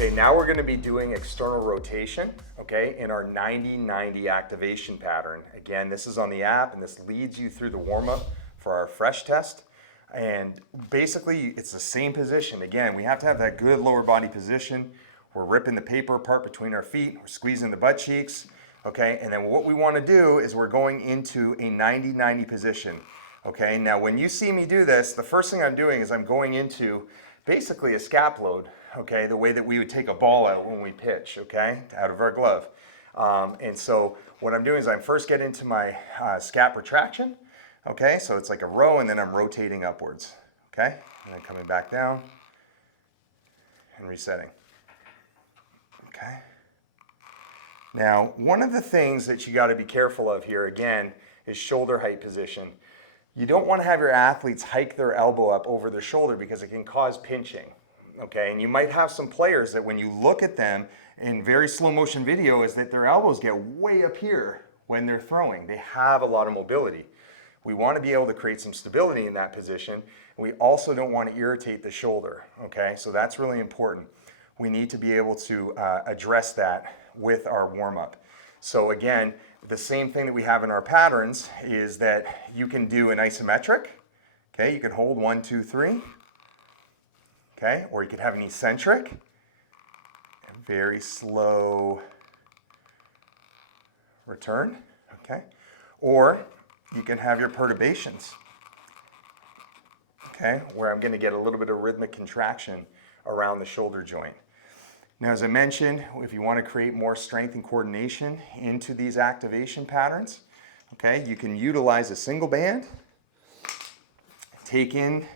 Okay, now we're going to be doing external rotation, okay, in our 90-90 activation pattern. Again, this is on the app, and this leads you through the warm-up for our fresh test. And basically, it's the same position. Again, we have to have that good lower body position. We're ripping the paper apart between our feet. We're squeezing the butt cheeks, okay? And then what we want to do is we're going into a 90-90 position, okay? Now, when you see me do this, the first thing I'm doing is I'm going into basically a scap load, okay? The way that we would take a ball out when we pitch, okay? Out of our glove. And so what I'm doing is I'm first getting into my scap retraction, okay? So it's like a row, and then I'm rotating upwards, okay? And then coming back down and resetting, okay? Now, one of the things that you gotta be careful of here, again, is shoulder height position. You don't want to have your athletes hike their elbow up over their shoulder because it can cause pinching, okay? And you might have some players that when you look at them in very slow motion video is that their elbows get way up here when they're throwing. They have a lot of mobility. We want to be able to create some stability in that position. We also don't want to irritate the shoulder, okay? So that's really important. We need to be able to address that with our warm-up. So again, the same thing that we have in our patterns is that you can do an isometric, okay? You can hold 1, 2, 3, okay? Or you could have an eccentric, a very slow return, okay? Or you can have your perturbations, okay? Where I'm gonna get a little bit of rhythmic contraction around the shoulder joint. Now, as I mentioned, if you want to create more strength and coordination into these activation patterns, okay, you can utilize a single band, take in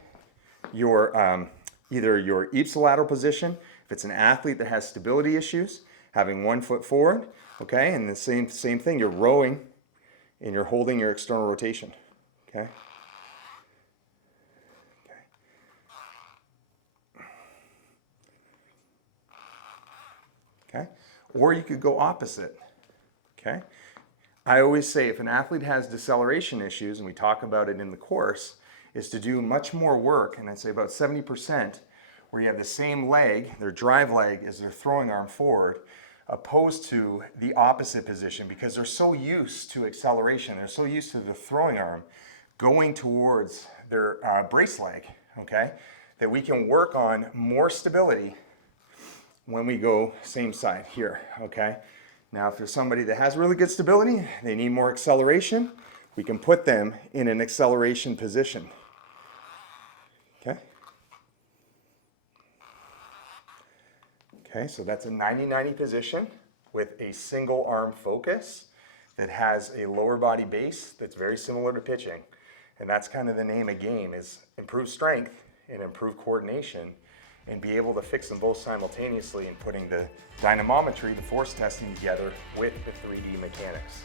your either your ipsilateral position, if it's an athlete that has stability issues, having 1 foot forward, okay, and the same thing, you're rowing and you're holding your external rotation, okay? Okay? Or you could go opposite, okay? I always say if an athlete has deceleration issues, and we talk about it in the course, is to do much more work, and I'd say about 70%, where you have the same leg, their drive leg is their throwing arm forward, opposed to the opposite position, because they're so used to acceleration, they're so used to the throwing arm going towards their brace leg, okay? That we can work on more stability when we go same side here, okay? Now, if there's somebody that has really good stability, they need more acceleration, we can put them in an acceleration position, okay? Okay, so that's a 90-90 position with a single arm focus that has a lower body base that's very similar to pitching. And that's kind of the name of the game, is improve strength and improve coordination, and be able to fix them both simultaneously and putting the dynamometry, the force testing together with the 3D mechanics.